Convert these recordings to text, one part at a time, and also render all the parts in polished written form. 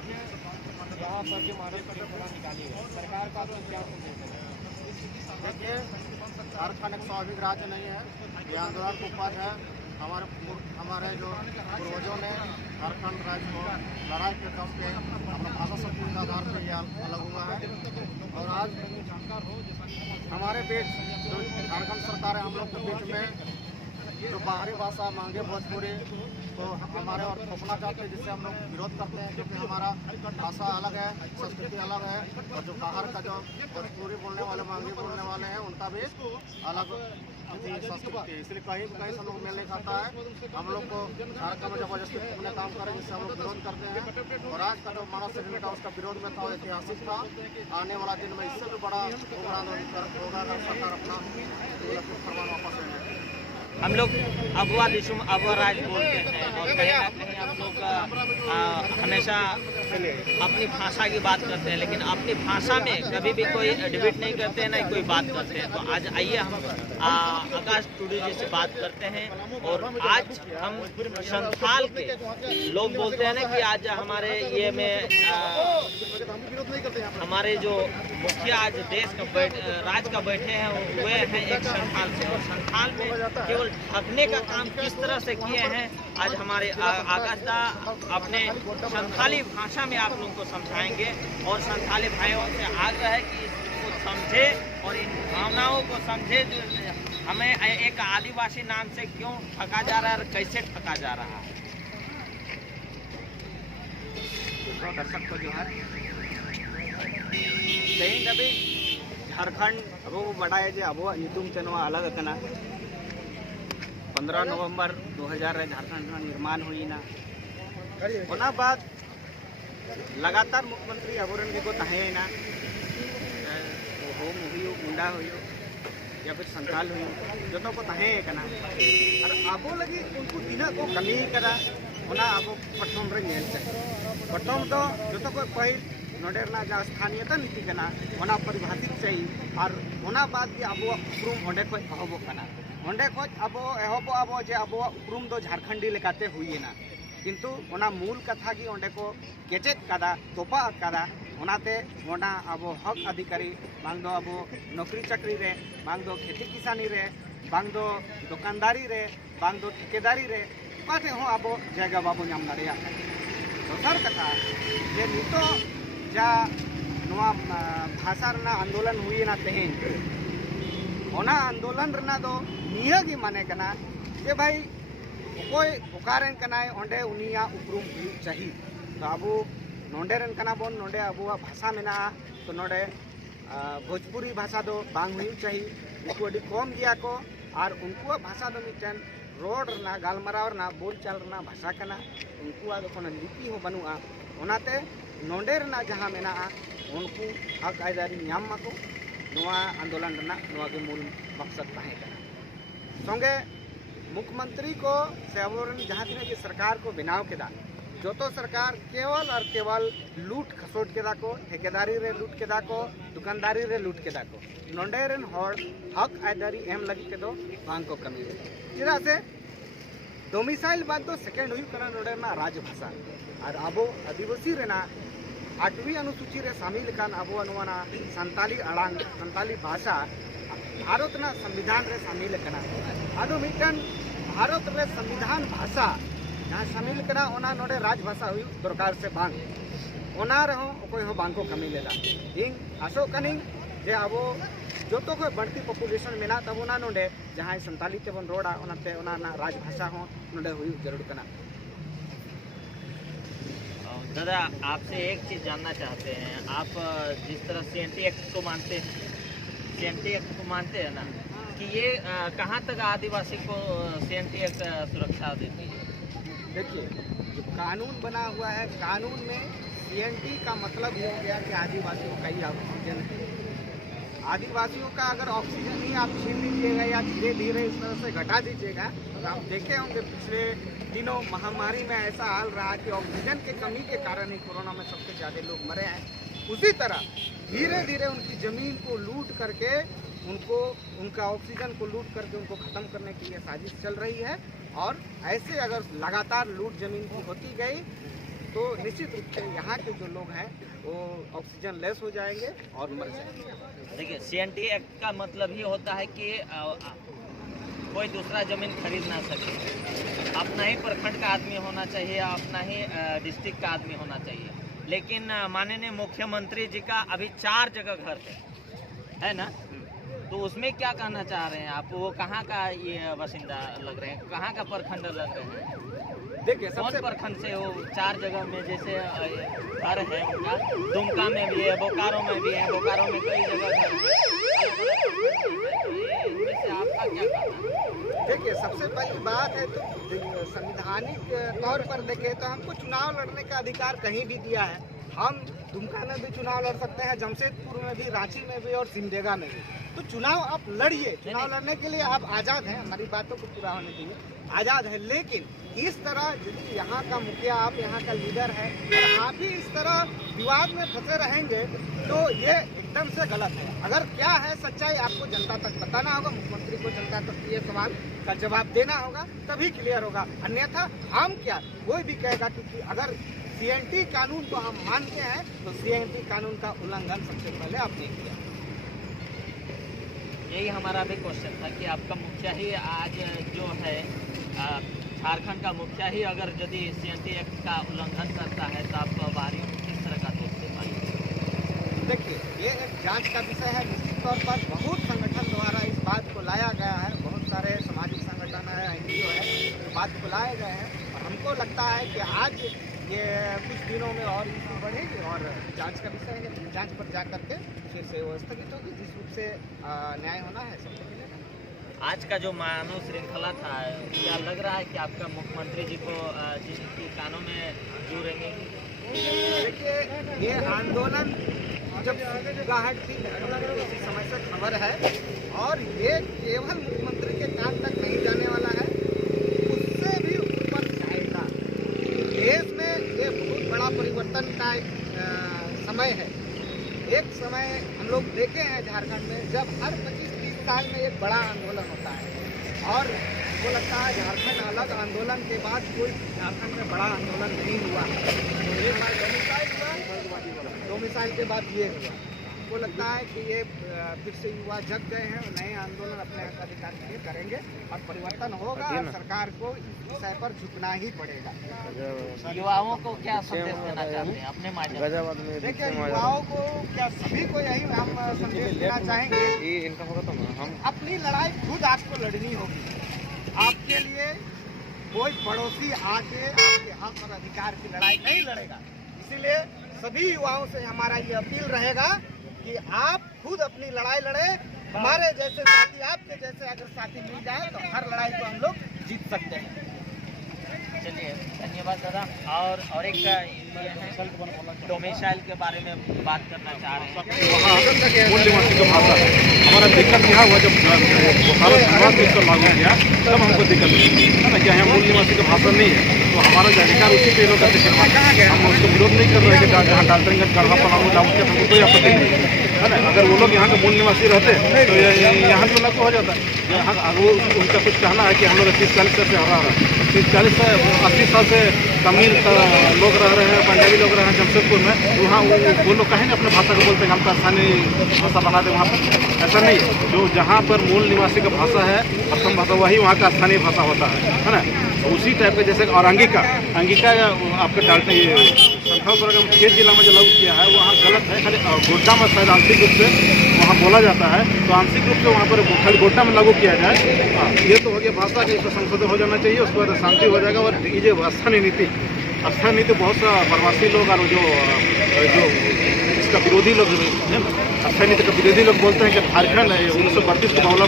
यहाँ पर जो मानव श्रृंखला निकाली है, सरकार का आपको क्या संदेश है? देखिए, झारखंड एक स्वाभाविक राज्य नहीं है, ये आंदोलन का उपज है। हमारे जो पूर्वजों ने झारखंड राज्य को लड़ाई के दम पे अपना भाषा संस्कृति के आधार पर यह अलग हुआ है। और आज हमारे बीच जो झारखंड सरकार है, हम लोग के बीच में जो बाहरी भाषा मांगे भोजपुरी तो हमारे और थोपना चाहते हैं, जिससे हम लोग विरोध करते हैं, क्योंकि हमारा भाषा अलग है, संस्कृति अलग है। और जो बाहर का जो भोजपुरी बोलने वाले मांगे बोलने वाले हैं, उनका भी अलग संस्कृति है। इसलिए कहीं कहीं से लोग मेल नहीं खाता है। हम लोग को झारखंड में जबरदस्ती अपने काम करें, जिससे हम लोग विरोध करते हैं। और आज का जो मानव श्रृंखला था, उसका विरोध में था, ऐतिहासिक था। आने वाला दिन में इससे भी बड़ा आंदोलन होगा अगर सरकार अपना फरमान वापस लेंगे। हम लोग अबुआ दिशुम अबुआ राज बोलते हैं और कहीं ना कहीं हम लोग हमेशा अपनी भाषा की बात करते हैं, लेकिन अपनी भाषा में कभी भी कोई डिबेट नहीं करते हैं, ना कोई बात करते हैं। तो आज आइए हम आकाश टूडू जी से बात करते हैं। और आज हम संथाल के लोग बोलते हैं ना कि आज हमारे ये में हमारे जो मुखिया आज देश का राज का बैठे हैं वे हैं एक संथाल से, और संथाल में केवल ढकने का काम किस तरह से किए हैं आज हमारे आकाशदा अपने संथाली भाषा में आप लोगों को समझाएंगे। और संथाली भाइयों से आग्रह है कि इसको समझे और इन भावनाओं को समझे जो हमें एक आदिवासी नाम से क्यों ठगा जा रहा है और कैसे ठगा जा रहा है। तो दर्शक को जो है कहीं कभी झारखंड अब बड़ा जो अब नुतुम चनवा अलग कना 15 नवंबर 2000 झारखंड निर्माण हुई ना ओना बाद लगातार मुख्यमंत्री अबोरन भी को तहेना होम हुई मुंडा हुई या फिर संताल हुई जो तो को तहे कना और आबो लगी उनको दिना को कमी करा ओना आबो प्रथम रे नेल से प्रथम तो जो तो को पहिल नोडेरना जहाँ स्थानीयता नीति कना ओना परिभाषित चाहिए और ओना बाद भी आबो उपरूम ओंडे को एहबो कना ओंडे को आबो एहबो आबो जे आबो उपरूम दो झारखंडी लेकाते हुई ना किंतु ओना मूल कथा की ओंडे को केचेत कदा तोपा कदा ओनाते ओना आबो हक अधिकारी बांग दो आबो नौकरी चाकरी रे बांग दो खेती किसानी रे बांग दो दुकानदारी रे बांग दो ठेकेदारी रे पाते हो आबो जगह बाबो नाम दाड़िया दोसर कथा जे नितो जा नवा भाषा रना आंदोलन हुई ना तेहेन ओना आंदोलन रना दो निया की माने कना जे भाई कोई ओकारेन कनाय ओंडे उनिया उपरूम हुई चाहिए। तो आबो नोंडे रन कना बोन नोंडे आबो भाषा मेना तो नोंडे भोजपुरी भाषा दो बांग हुई चाहिए उनको अड़ी कम गया को और उनको भाषा दो मिटन रोड रना गालमराव रना बोलचाल रना भाषा कना उनको आदो कोना लिपि हो बनुआ ओनाते नोंडे रना जहाँ मेना उनको हक आयदारी नाम माको नवा आंदोलन रना नवा के मूल मकसद ताहे कना संगे मुख्यमंत्री को से अबोरन जहाँ तीन की सरकार को बनाव केदा जो तो सरकार केवल और केवल लूट खसोट केदा को ठेकेदारी रे लूट केदा को दुकानदारी रे लूट केदा को नोंडे रेन हर हक आयदारी एम लगी के दो बांग को कमी रे चिरा से डोमिसाइल बाद तो सेकेंड हुई करा नोंडे ना राजभाषा और आबो आदिवासी रेना 8वीं अनुसूची रे शामिल कान आबो अनुवाना संताली अड़ांग संताली भाषा भारत ना संविधान रे शामिल कना आदो मिटन भारत रे संविधान भाषा जहाँ शामिल करा ओना नोडे राजभाषा हुई दरकार से बांग ओना रहो कोई हो बांग को कमी लेदा इंग आसो कनिंग जे आबो जो तो कोई बढ़ती पॉपुलेशन मेना तब ओना नोडे जहाँ संताली ते बन रोड़ा ओनाते ओना ना राजभाषा हो नोडे हुई जरूर कना। दादा आपसे एक चीज़ जानना चाहते हैं, आप जिस तरह CNT एक्ट को मानते हैं, CNT एक्ट को मानते हैं ना कि ये कहाँ तक आदिवासी को CNT एक्ट सुरक्षा देती है? देखिए जो कानून बना हुआ है कानून में CNT का मतलब ये हो गया कि आदिवासियों का ही ऑक्सीजन है। आदिवासियों का अगर ऑक्सीजन ही आप छीन लीजिएगा या धीरे धीरे इस तरह से घटा दीजिएगा तो आप देखे होंगे पिछले दिनों महामारी में ऐसा हाल रहा कि ऑक्सीजन की कमी के कारण ही कोरोना में सबसे ज़्यादा लोग मरे हैं। उसी तरह धीरे धीरे उनकी ज़मीन को लूट करके उनका ऑक्सीजन को लूट करके उनको ख़त्म करने के लिए साजिश चल रही है। और ऐसे अगर लगातार लूट ज़मीन की होती गई तो निश्चित रूप से यहाँ के जो लोग हैं वो ऑक्सीजन लेस हो जाएंगे और मर जाएंगे। देखिए, CNT एक्ट का मतलब ही होता है कि कोई दूसरा जमीन खरीद ना सके, अपना ही प्रखंड का आदमी होना चाहिए, अपना ही डिस्ट्रिक्ट का आदमी होना चाहिए। लेकिन माननीय मुख्यमंत्री जी का अभी 4 जगह घर है ना, तो उसमें क्या कहना चाह रहे हैं आप? वो कहाँ का ये बासिंदा लग रहे हैं, कहाँ का प्रखंड लग रहे हैं? देखिए, कौन प्रखंड से वो 4 जगह में जैसे घर है उनका, दुमका में भी है, बोकारो में भी है, बोकारो में कई जगह घर है, इनमें से आपका क्या कहना है? देखिए, सबसे पहली बात है तो संवैधानिक तौर पर देखें तो हमको चुनाव लड़ने का अधिकार कहीं भी दिया है। हम दुमका में भी चुनाव लड़ सकते हैं, जमशेदपुर में भी, रांची में भी और सिमडेगा में भी। तो चुनाव आप लड़िए, चुनाव लड़ने के लिए आप आज़ाद हैं, हमारी बातों को पूरा होने के लिए आज़ाद है। लेकिन इस तरह यदि यहाँ का मुखिया, आप यहाँ का लीडर है और आप ही इस तरह विवाद में फंसे रहेंगे तो ये एकदम से गलत है। अगर क्या है सच्चाई आपको जनता तक बताना होगा, मुख्यमंत्री को जनता तक ये सवाल का जवाब देना होगा, तभी क्लियर होगा। अन्यथा हम क्या, कोई भी कहेगा कि अगर CNT कानून को हम मानते हैं तो CNT कानून का उल्लंघन सबसे पहले आपने किया। यही हमारा भी क्वेश्चन था कि आपका मुखिया ही आज जो है, झारखंड का मुखिया ही अगर यदि CNT एक्ट का उल्लंघन करता है तो आप बाहरियों को किस तरह का दोष दे पाएंगे? देखिए, ये एक जांच का विषय है। निश्चित तौर पर बहुत संगठन द्वारा इस बात को लाया गया है, बहुत सारे सामाजिक संगठन है, NGO है, इस बात को लाए गए हैं और हमको लगता है कि आज ये कुछ दिनों में और इशू बढ़ेगी और जांच का विषय है, जांच पर जा करके फिर से वो स्थगित होगी। जिस रूप से न्याय होना है सबको मिलेगा। आज का जो मानव श्रृंखला था, क्या लग रहा है कि आपका मुख्यमंत्री जी को जिसकी कानों में जुड़ेंगे? देखिए, ये आंदोलन जब गाहट थी उसी समय से खबर है और ये केवल मुख्यमंत्री के कान तक नहीं जाने वाला है, उससे भी ऊपर जाएगा। देश में ये बहुत बड़ा परिवर्तन का एक समय है। एक समय हम लोग देखे हैं झारखंड में, जब हर 25-30 साल में एक बड़ा आंदोलन होता है और वो लगता है झारखंड अलग आंदोलन के बाद कोई झारखंड में बड़ा आंदोलन नहीं हुआ। एक बार डोमिसाइल के बाद ये हुआ। वो लगता है कि ये फिर से युवा जग गए हैं और नए आंदोलन अपने अधिकार के लिए करेंगे और परिवर्तन होगा और सरकार को इस विषय पर झुकना ही पड़ेगा। युवाओं को क्या संदेश देना चाहते हैं अपने माध्यम से? देखिए, युवाओं को क्या, सभी को यही हम संदेश देना चाहेंगे, हम अपनी लड़ाई खुद आपको लड़नी होगी। आपके लिए कोई पड़ोसी आके आपके हक और अधिकार की लड़ाई नहीं लड़ेगा। इसीलिए सभी युवाओं से हमारा ये अपील रहेगा कि आप खुद अपनी लड़ाई लड़े। हमारे जैसे साथी, आपके जैसे अगर साथी मिल जाए तो हर लड़ाई को हम लोग जीत सकते हैं। चलिए, धन्यवाद दादा। और एक ये है, डोमिसाइल के बारे में बात करना चाह रहे हैं। वहाँ मूल निवासी का भाषा है। हमारा दिक्कत यहाँ हुआ जब भारत समाज में इसको लागू किया तब हमको दिक्कत हुई है ना, कि यहाँ मूल निवासी का भाषा नहीं है, तो हमारा जो अधिकार उसी पे लोग हम उसको विरोध नहीं कर रहे हैं कि जहाँ डालते गढ़वा पलामू लागू किया हमको कोई आपत्ति नहीं है ना। अगर वो लोग यहाँ के मूल निवासी रहते तो यहाँ तो लागू हो जाता है। यहाँ उनका कुछ कहना है कि हम लोग 30-40 साल से हरा रहा है, 30-40 से 80 साल से तमिल लोग रह रहे हैं, पंजाबी लोग रह रहे हैं जमशेदपुर में। वहाँ वो लोग कहीं अपने भाषा को बोलते हैं हमका स्थानीय भाषा बना दे। वहाँ पर ऐसा नहीं है। जो जहाँ पर मूल निवासी का भाषा है, असम भाषा, वही वहाँ का स्थानीय भाषा होता है ना। उसी टाइप के जैसे और अंगिका आपके डालते संथालपुर का 6 जिला में जो लागू किया है वहाँ गलत है। खाली गोड्डा में शायद आंशिक रूप से वहाँ बोला जाता है, तो आंशिक रूप से वहाँ पर खाली गोड्डा में लागू किया जाए। ये तो हो गया भाषा का, इसका संशोधन हो जाना चाहिए, उसके बाद शांति हो जाएगा। और ये जो स्थानीय नीति बहुत सा प्रवासी लोग और जो इसका विरोधी लोग हैं, स्थानीय नीति का विरोधी लोग बोलते हैं कि झारखंड 1932 को बावला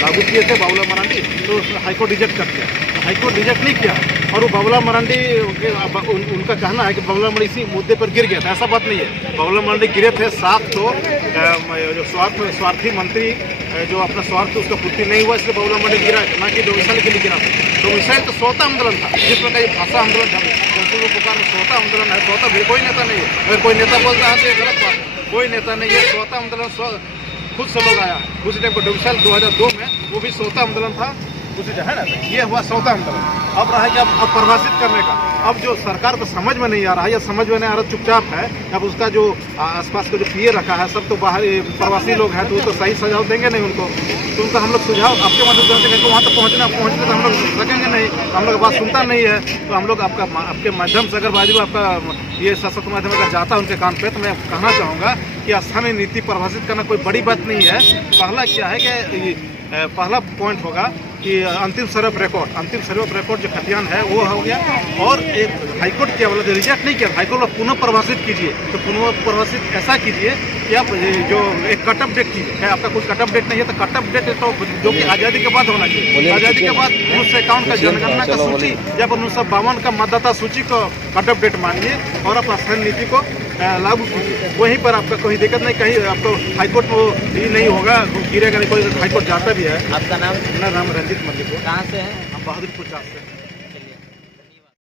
लागू किए थे बावला मरांडी, तो हाईकोर्ट रिजेक्ट कर दिया। हाईकोर्ट रिजेक्ट नहीं किया और वो बावला मरांडी उनका कहना है कि बावला मरांडी इसी मुद्दे पर गिर गया था। ऐसा बात नहीं है। बावला मरांडी गिरे थे 7 तो जो स्वार्थी मंत्री जो अपना स्वार्थ उसका पूर्ति नहीं हुआ, इसलिए बावला मरांडी गिरा, ना कि डोमिसाइल के लिए गिरा था। डोमिसाइल तो स्वतः आंदोलन था, जिस प्रकार ये भाषा आंदोलन था, पुकार में स्वतः आंदोलन है। स्वतः भी कोई नेता नहीं है। अगर कोई नेता बोलता है तो ये गलत बात है। कोई नेता नहीं है, स्वतः आंदोलन खुद से लोग आया है। उसी टाइप का डोमिसाइल 2002 में वो भी स्वतः आंदोलन था। उसी है ना, ये हुआ सौदा आंदोलन। अब रहा है कि अब परिभाषित करने का, अब जो सरकार को समझ में नहीं आ रहा है या समझ में नहीं आ रहा, चुपचाप है। अब उसका जो आसपास का जो पीए रखा है सब तो बाहर प्रवासी लोग हैं, तो वो तो सही सुझाव देंगे नहीं उनको। तो उनका हम लोग सुझाव आपके माध्यम से वहाँ तक पहुँचते तो हम लोग सकेंगे नहीं, हम लोग बात सुनता नहीं है। तो हम लोग आपके माध्यम से अगर बाजू आपका ये सशक्त माध्यम अगर जाता है उनके कान पे, तो मैं कहना चाहूँगा कि स्थानीय नीति परिभाषित करना कोई बड़ी बात नहीं है। पहला क्या है कि पहला पॉइंट होगा कि अंतिम सर्वे ऑफ रिकॉर्ड जो खतियान है वो हो गया। और एक हाईकोर्ट क्या बोला, रिजेक्ट नहीं किया, हाईकोर्ट को पुनः परिभाषित कीजिए। तो पुनः परिभाषित ऐसा कीजिए कि आप जो एक कट ऑफ डेट कीजिए, आपका कुछ कट ऑफ डेट नहीं है तो कट ऑफ डेट तो जो कि आज़ादी के बाद होना चाहिए। आज़ादी के बाद 1951 का जनगणना का सूची या 1952 का मतदाता सूची को कट ऑफ डेट मानिए और आप स्थानीय नीति को लागू कीजिए। वहीं पर आपका कोई दिक्कत नहीं, कहीं आपको हाईकोर्ट में ही नहीं होगा, गिरेगा नहीं। कोई हाईकोर्ट जाता भी है। आपका नाम? मेरा नाम रंजीत मल्लिक। कहाँ से है? हम बहादुरपुर चार से।